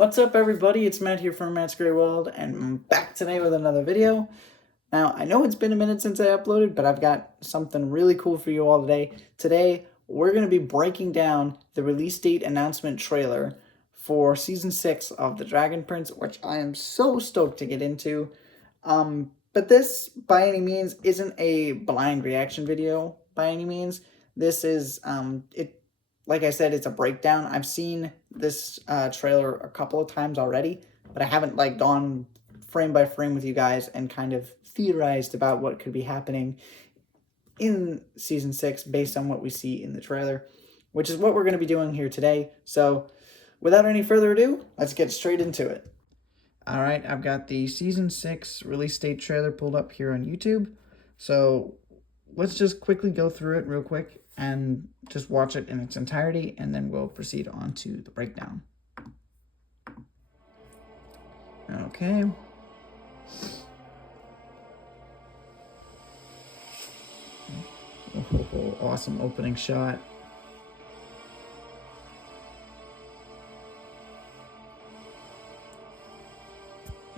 What's up, everybody? It's Matt here from Matt's Grey World, and I'm back today with another video. Now, I know it's been a minute since I uploaded, but I've got something really cool for you all today. Today, we're going to be breaking down the release date announcement trailer for Season 6 of The Dragon Prince, which I am so stoked to get into. But this, by any means, isn't a blind reaction video, by any means. This is, like I said, it's a breakdown. I've seen this trailer a couple of times already, but I haven't gone frame by frame with you guys and kind of theorized about what could be happening in Season 6 based on what we see in the trailer, which is what we're going to be doing here today. So without any further ado, let's get straight into it. All right, I've got the Season 6 release date trailer pulled up here on YouTube. So let's just quickly go through it real quick and just watch it in its entirety, and then we'll proceed on to the breakdown. Okay. Oh, awesome opening shot.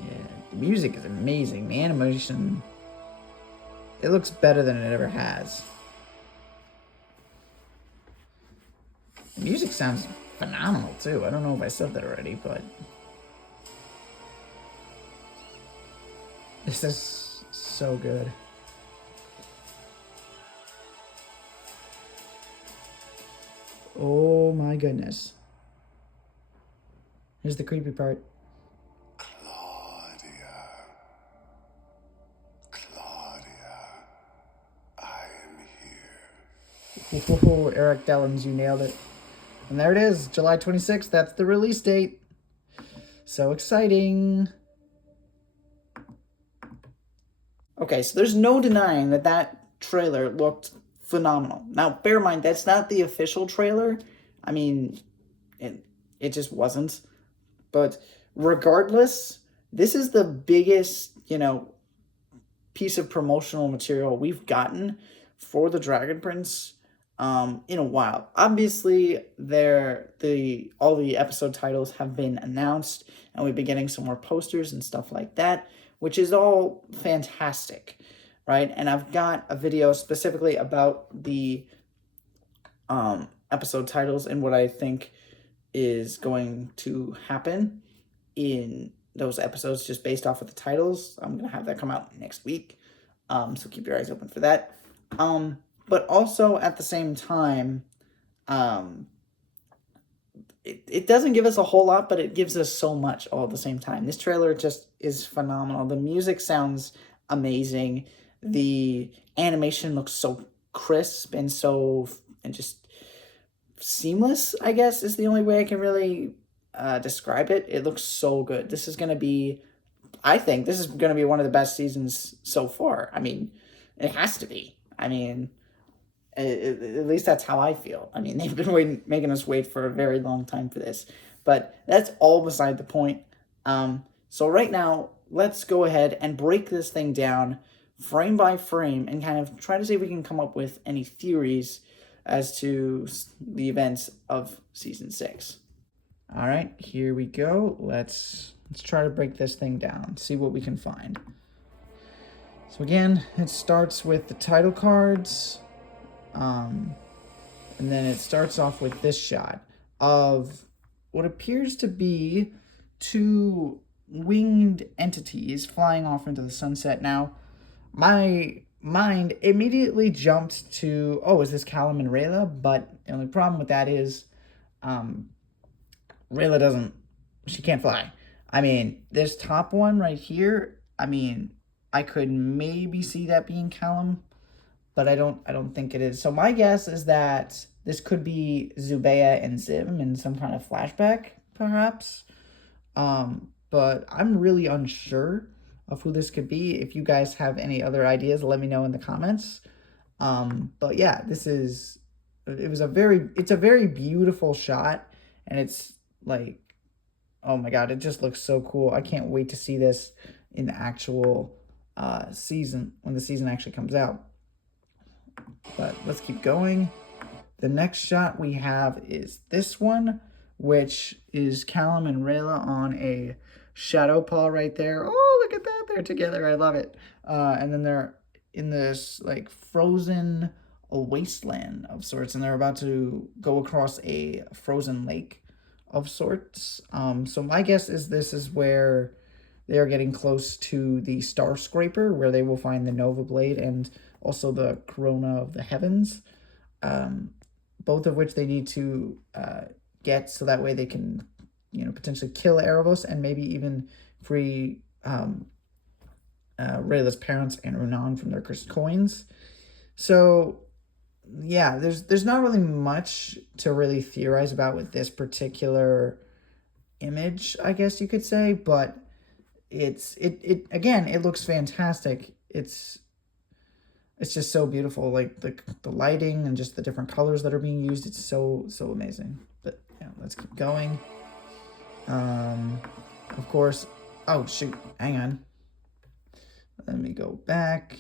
Yeah, the music is amazing. The animation, it looks better than it ever has. The music sounds phenomenal too. I don't know if I said that already, but this is so good. Oh my goodness. Here's the creepy part. Claudia, I am here. Oh, Eric Dellums, you nailed it. And there it is, July 26th. That's the release date. So exciting. Okay, so there's no denying that that trailer looked phenomenal. Now, bear in mind, that's not the official trailer. I mean, it just wasn't. But regardless, this is the biggest, piece of promotional material we've gotten for the Dragon Prince in a while. Obviously, all the episode titles have been announced, and we've been getting some more posters and stuff like that, which is all fantastic, right? And I've got a video specifically about the episode titles and what I think is going to happen in those episodes just based off of the titles. I'm going to have that come out next week, so keep your eyes open for that. But also at the same time, it doesn't give us a whole lot, but it gives us so much all at the same time. This trailer just is phenomenal. The music sounds amazing. The animation looks so crisp and just seamless, I guess, is the only way I can really describe it. It looks so good. This is going to be, I think, this is going to be one of the best seasons so far. I mean, it has to be. I mean, at least that's how I feel. I mean, they've been making us wait for a very long time for this. But that's all beside the point. So right now, let's go ahead and break this thing down frame by frame and kind of try to see if we can come up with any theories as to the events of Season 6. All right, here we go. Let's try to break this thing down, see what we can find. So again, it starts with the title cards. And then it starts off with this shot of what appears to be two winged entities flying off into the sunset. Now, my mind immediately jumped to, oh, is this Callum and Rayla? But the only problem with that is Rayla she can't fly. I mean, this top one right here, I mean, I could maybe see that being Callum, but I don't think it is. So my guess is that this could be Zubeia and Zim in some kind of flashback, perhaps. But I'm really unsure of who this could be. If you guys have any other ideas, let me know in the comments. But yeah, it's a very beautiful shot, and it's like, oh my god, it just looks so cool. I can't wait to see this in the actual season, when the season actually comes out. But let's keep going. The next shot we have is this one, which is Callum and Rayla on a shadow paw right there. Oh, look at that. They're together. I love it. And then they're in this like frozen wasteland of sorts, and they're about to go across a frozen lake of sorts. So my guess is this is where they are getting close to the Star Scraper, where they will find the Nova Blade and also the Corona of the Heavens, both of which they need to get so that way they can, potentially kill Erebos and maybe even free Rayla's parents and Runan from their cursed coins. So yeah, there's not really much to really theorize about with this particular image, I guess you could say, but it again, it looks fantastic. It's just so beautiful, like the lighting and just the different colors that are being used. It's so amazing. But yeah, let's keep going. Of course. Oh shoot, hang on. Let me go back.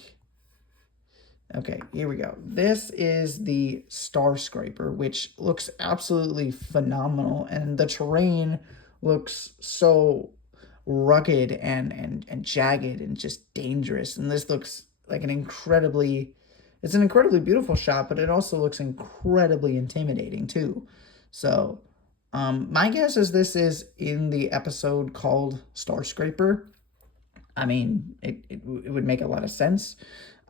Okay, here we go. This is the Star Scraper, which looks absolutely phenomenal, and the terrain looks so rugged and jagged and just dangerous. And this looks like it's an incredibly beautiful shot, but it also looks incredibly intimidating too. So, my guess is this is in the episode called Star Scraper. I mean, it would make a lot of sense.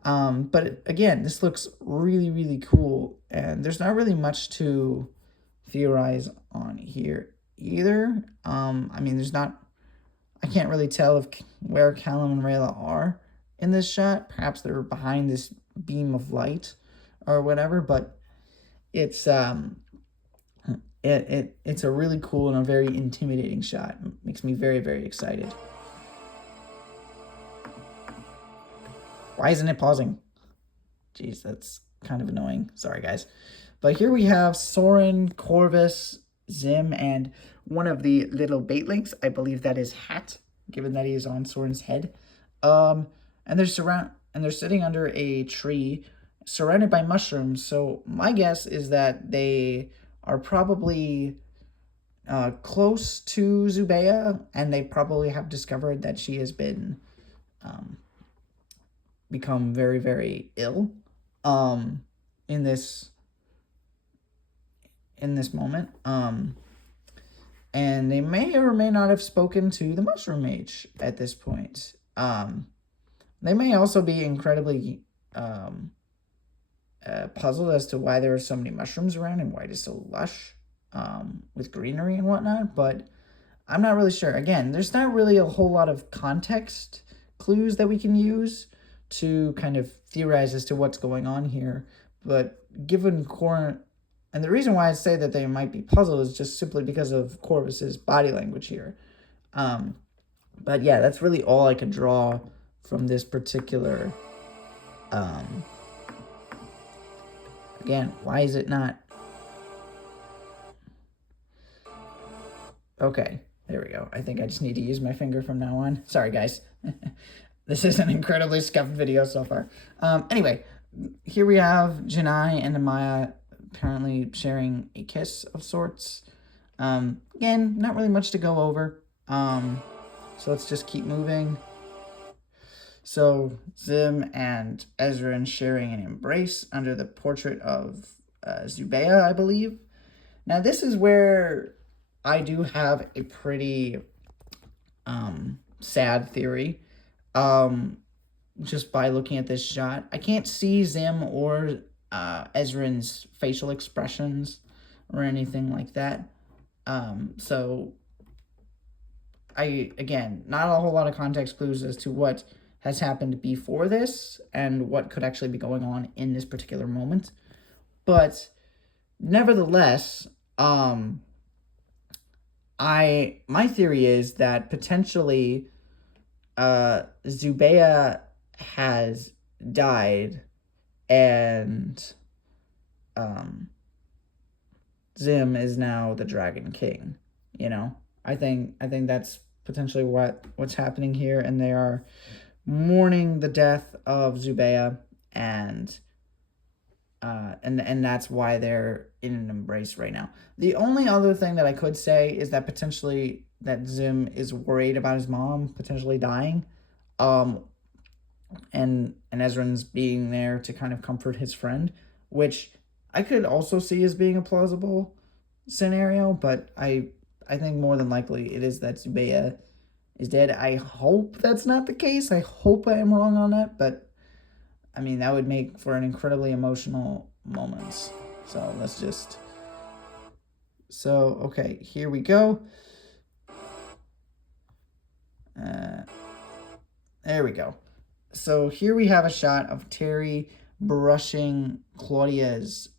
But again, this looks really cool, and there's not really much to theorize on here either. I mean, I can't really tell where Callum and Rayla are in this shot. Perhaps they're behind this beam of light or whatever, but it's it's a really cool and a very intimidating shot. It makes me very excited. Why isn't it pausing? Jeez, that's kind of annoying. Sorry, guys. But here we have Soren, Corvus, Zim, and one of the little baitlinks. I believe that is Hat, given that he is on Soren's head. And they're sitting under a tree, surrounded by mushrooms. So my guess is that they are probably close to Zubeia, and they probably have discovered that she has been become very ill in this moment, and they may or may not have spoken to the Mushroom Mage at this point. They may also be incredibly puzzled as to why there are so many mushrooms around and why it is so lush with greenery and whatnot, but I'm not really sure. Again, there's not really a whole lot of context clues that we can use to kind of theorize as to what's going on here, but given and the reason why I say that they might be puzzled is just simply because of Corvus's body language here. But yeah, that's really all I could draw from this particular. Again, why is it not? Okay, there we go. I think I just need to use my finger from now on. Sorry, guys. This is an incredibly scuffed video so far. Anyway, here we have Janai and Amaya apparently sharing a kiss of sorts. Again, not really much to go over. So let's just keep moving. So Zim and Ezran sharing an embrace under the portrait of Zubeia, I believe. Now this is where I do have a pretty sad theory. Just by looking at this shot, I can't see Zim or Ezran's facial expressions or anything like that. So again, not a whole lot of context clues as to what has happened before this and what could actually be going on in this particular moment. But nevertheless, my theory is that potentially Zubeia has died and Zim is now the Dragon King. I think that's potentially what's happening here, and they are mourning the death of Zubeia, and and that's why they're in an embrace right now. The only other thing that I could say is that potentially that Zim is worried about his mom potentially dying, um, and Ezran's being there to kind of comfort his friend, which I could also see as being a plausible scenario, but I think more than likely it is that Zubeya is dead. I hope that's not the case. I hope I am wrong on that, but I mean that would make for an incredibly emotional moments. So let's just okay, here we go. There we go. So here we have a shot of Terry brushing Claudia's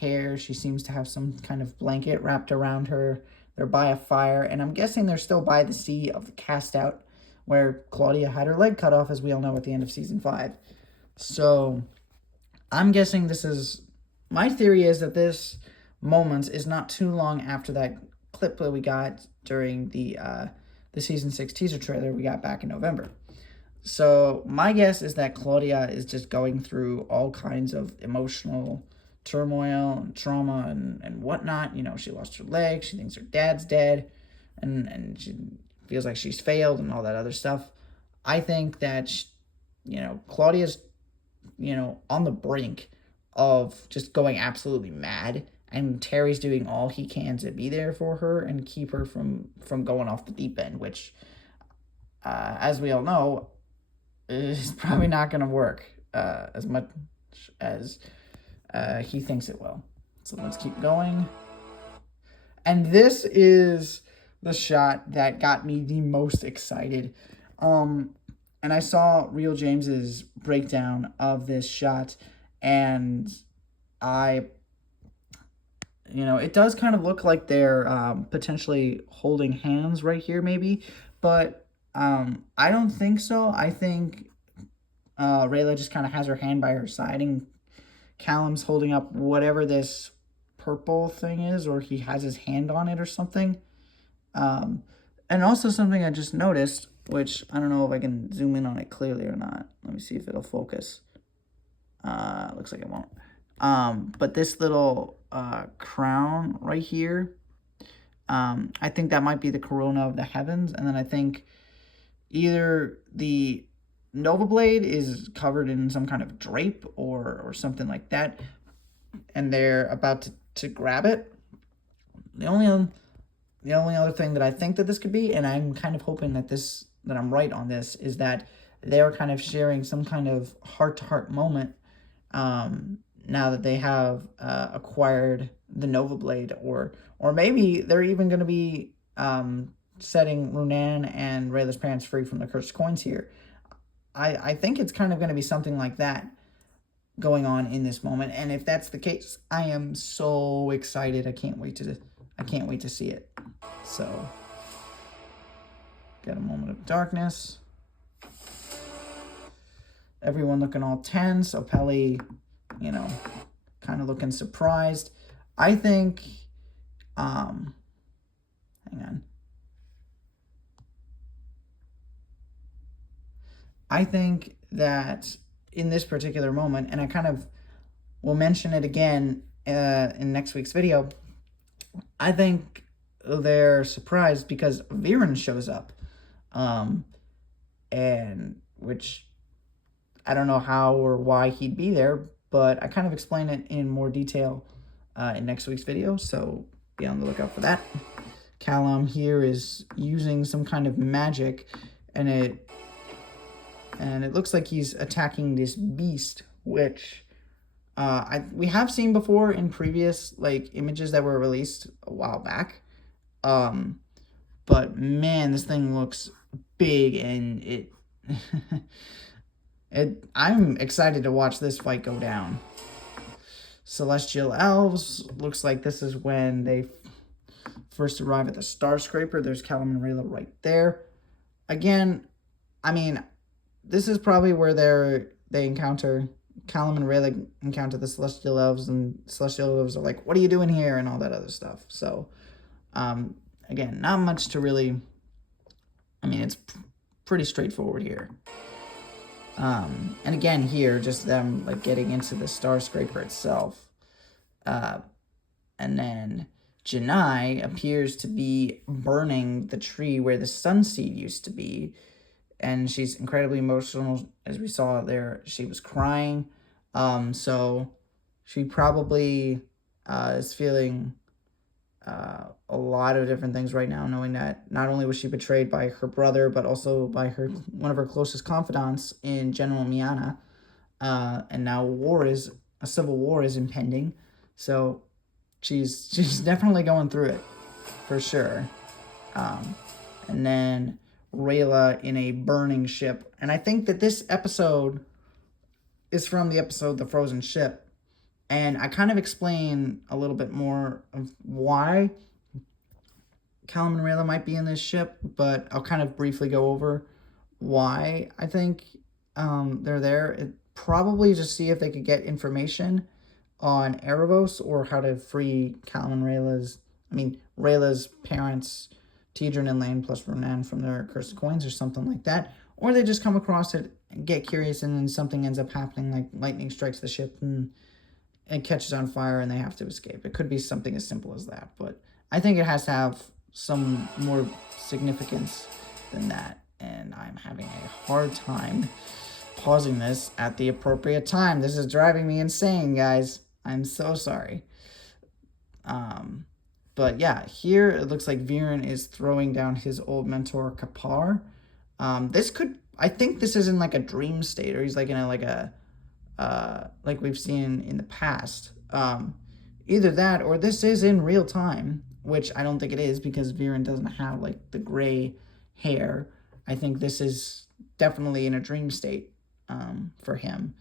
hair. She seems to have some kind of blanket wrapped around her. They're by a fire, and I'm guessing they're still by the sea of the cast out where Claudia had her leg cut off, as we all know, at the end of season 5. So I'm guessing this is... My theory is that this moment is not too long after that clip that we got during the season 6 teaser trailer we got back in November. So my guess is that Claudia is just going through all kinds of emotional turmoil and trauma and whatnot. You know, she lost her leg, she thinks her dad's dead, and she feels like she's failed and all that other stuff. I think that, Claudia's, on the brink of just going absolutely mad, and Terry's doing all he can to be there for her and keep her from going off the deep end, which, as we all know, is probably not going to work as much as he thinks it will. So let's keep going. And this is the shot that got me the most excited. And I saw Real James's breakdown of this shot, and it does kind of look like they're potentially holding hands right here, maybe, but I don't think so. I think Rayla just kind of has her hand by her side, and Callum's holding up whatever this purple thing is, or he has his hand on it or something. And also something I just noticed, which I don't know if I can zoom in on it clearly or not. Let me see if it'll focus. Looks like it won't. But this little crown right here, I think that might be the corona of the heavens, and then I think either the Nova Blade is covered in some kind of drape or something like that, and they're about to grab it. The only other thing that I think that this could be, and I'm kind of hoping that I'm right on this, is that they're kind of sharing some kind of heart-to-heart moment now that they have acquired the Nova Blade, or maybe they're even going to be setting Runan and Rayla's parents free from the cursed coins here. I think it's kind of going to be something like that going on in this moment, and if that's the case, I am so excited. I can't wait to see it. So, got a moment of darkness. Everyone looking all tense. Opelli, kind of looking surprised. I think, hang on. I think that in this particular moment, and I kind of will mention it again in next week's video, I think they're surprised because Viren shows up, and which I don't know how or why he'd be there, but I kind of explain it in more detail in next week's video, so be on the lookout for that. Callum here is using some kind of magic, and it looks like he's attacking this beast, which we have seen before in previous images that were released a while back. But man, this thing looks big, and I'm excited to watch this fight go down. Celestial Elves, looks like this is when they first arrive at the Star Scraper. There's Callum and Rayla right there. Again, I mean, this is probably where they encounter, Callum and Rayla encounter the Celestial Elves, and Celestial Elves are like, what are you doing here, and all that other stuff. So, again, not much to really, I mean, it's pretty straightforward here. And again here, just them like getting into the star scraper itself. And then Janai appears to be burning the tree where the sunseed used to be, and she's incredibly emotional, as we saw there. She was crying, so she probably is feeling a lot of different things right now, knowing that not only was she betrayed by her brother, but also by one of her closest confidants in General Miana, and now a civil war is impending. So she's definitely going through it, for sure. And then Rayla in a burning ship. And I think that this episode is from the episode The Frozen Ship. And I kind of explain a little bit more of why Callum and Rayla might be in this ship, but I'll kind of briefly go over why I think they're there. Probably just see if they could get information on Erebos or how to free Callum and Rayla's parents, Tidrin and Lane plus Ronan, from their cursed coins or something like that. Or they just come across it and get curious, and then something ends up happening, like lightning strikes the ship and it catches on fire and they have to escape. It could be something as simple as that, but I think it has to have some more significance than that, and I'm having a hard time pausing this at the appropriate time. This is driving me insane, guys. I'm so sorry. But yeah, here it looks like Viren is throwing down his old mentor Kapar. I think this is in like a dream state, or he's like in like we've seen in the past. Either that, or this is in real time, which I don't think it is, because Viren doesn't have like the gray hair. I think this is definitely in a dream state for him.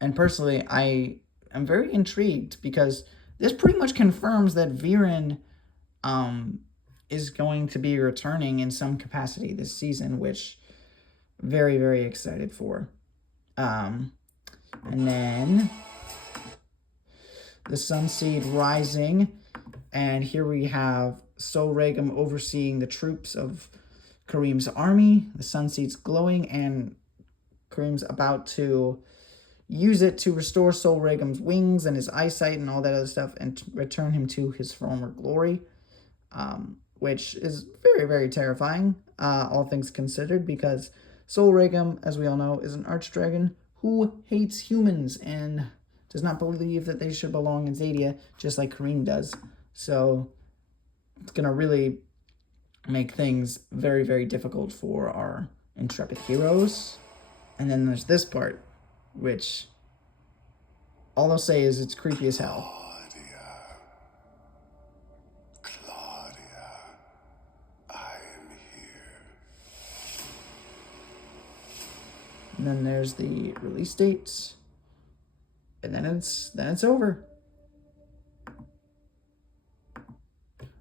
And personally, I am very intrigued, because this pretty much confirms that Viren is going to be returning in some capacity this season, which very, very excited for. And then the Sunseed rising, and here we have Sol Regum overseeing the troops of Kareem's army. The Sunseed's glowing, and Kareem's about to use it to restore Sol Regum's wings and his eyesight and all that other stuff, and to return him to his former glory, which is very, very terrifying, all things considered, because Sol Regum, as we all know, is an archdragon who hates humans and does not believe that they should belong in Zadia, just like Kareem does. So it's going to really make things very, very difficult for our intrepid heroes. And then there's this part, which all I'll say is it's creepy as hell. Claudia, I am here. And then there's the release dates. And then it's over.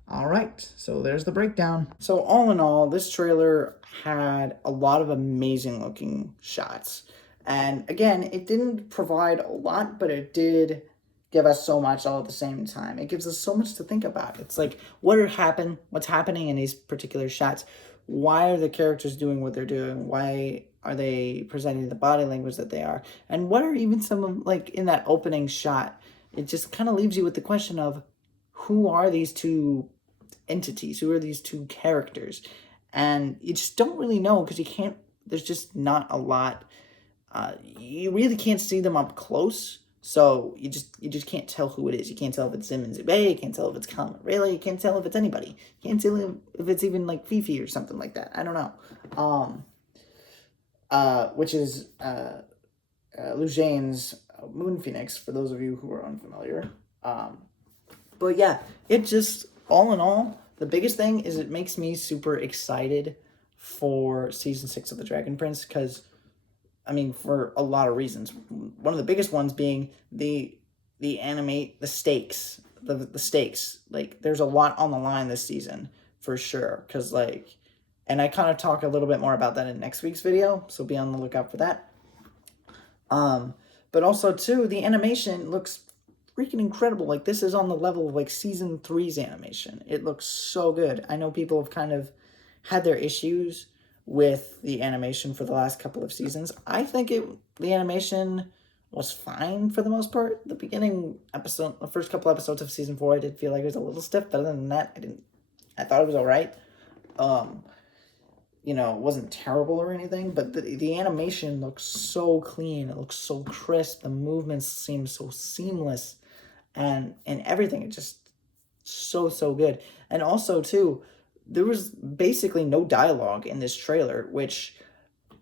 All right, so there's the breakdown. So all in all, this trailer had a lot of amazing looking shots. And again, it didn't provide a lot, but it did give us so much all at the same time. It gives us so much to think about. It's like, what's happening in these particular shots? Why are the characters doing what they're doing? Why are they presenting the body language that they are? And what are even some of, like, in that opening shot, it just kind of leaves you with the question of, who are these two entities? Who are these two characters? And you just don't really know, because there's just not a lot. You really can't see them up close, so you just can't tell who it is. You can't tell if it's Zim and Zubay. You can't tell if it's Callum and Rayla. You can't tell if it's anybody. You can't tell if it's even like Fifi or something like that. I don't know. Which is Lujane's Moon Phoenix, for those of you who are unfamiliar. But yeah, it just, all in all, the biggest thing is it makes me super excited for season 6 of The Dragon Prince, because, I mean, for a lot of reasons. One of the biggest ones being the stakes. The stakes. Like, there's a lot on the line this season, for sure. Because, like, and I kind of talk a little bit more about that in next week's video, so be on the lookout for that. But also, too, the animation looks freaking incredible. Like, this is on the level of, like, season 3's animation. It looks so good. I know people have kind of had their issues with the animation for the last couple of seasons. I think the animation was fine for the most part. The first couple episodes of season 4, I did feel like it was a little stiff, but other than that, I thought it was all right. It wasn't terrible or anything, but the animation looks so clean. It looks so crisp. The movements seem so seamless, and everything. It just so good. And also too, there was basically no dialogue in this trailer, which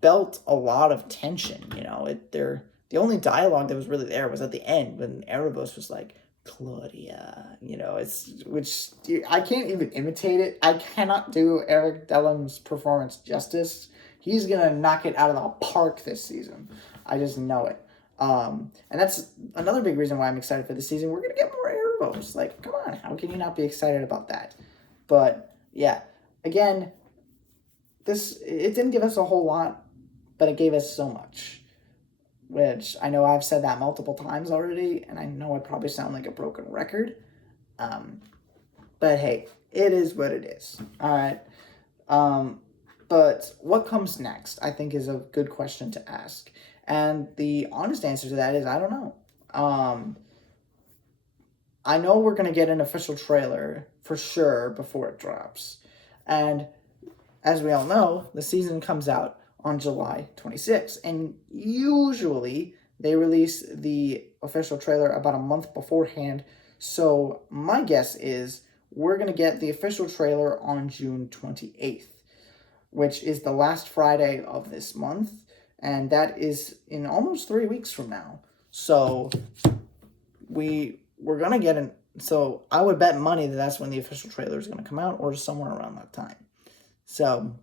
built a lot of tension. The only dialogue that was really there was at the end when Erebos was like, Claudia, I can't even imitate it. I cannot do Eric Dellum's performance justice. He's gonna knock it out of the park this season. I just know it. And that's another big reason why I'm excited for the season. We're gonna get more Erebos. Like, come on, how can you not be excited about that? But yeah, again, it didn't give us a whole lot, but it gave us so much. Which I know I've said that multiple times already, and I know I probably sound like a broken record. But hey, it is what it is. All right. But what comes next, I think, is a good question to ask. And the honest answer to that is I don't know. I know we're going to get an official trailer for sure before it drops. And as we all know, the season comes out on July 26th. And usually they release the official trailer about a month beforehand. So my guess is we're going to get the official trailer on June 28th, which is the last Friday of this month. And that is in almost 3 weeks from now. So we're going to get so I would bet money that that's when the official trailer is going to come out, or somewhere around that time. So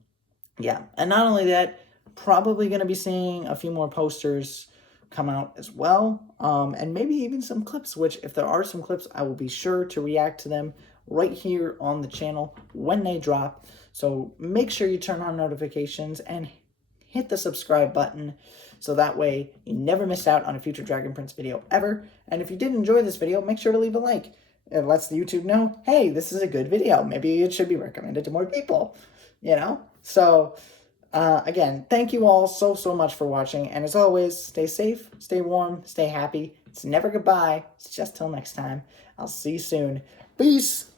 yeah. And not only that, probably going to be seeing a few more posters come out as well, and maybe even some clips, which if there are some clips, I will be sure to react to them right here on the channel when they drop. So make sure you turn on notifications and hit the subscribe button so that way you never miss out on a future Dragon Prince video ever. And if you did enjoy this video, make sure to leave a like. It lets the YouTube know, hey, this is a good video. Maybe it should be recommended to more people, So again, thank you all so much for watching. And as always, stay safe, stay warm, stay happy. It's never goodbye. It's just till next time. I'll see you soon. Peace.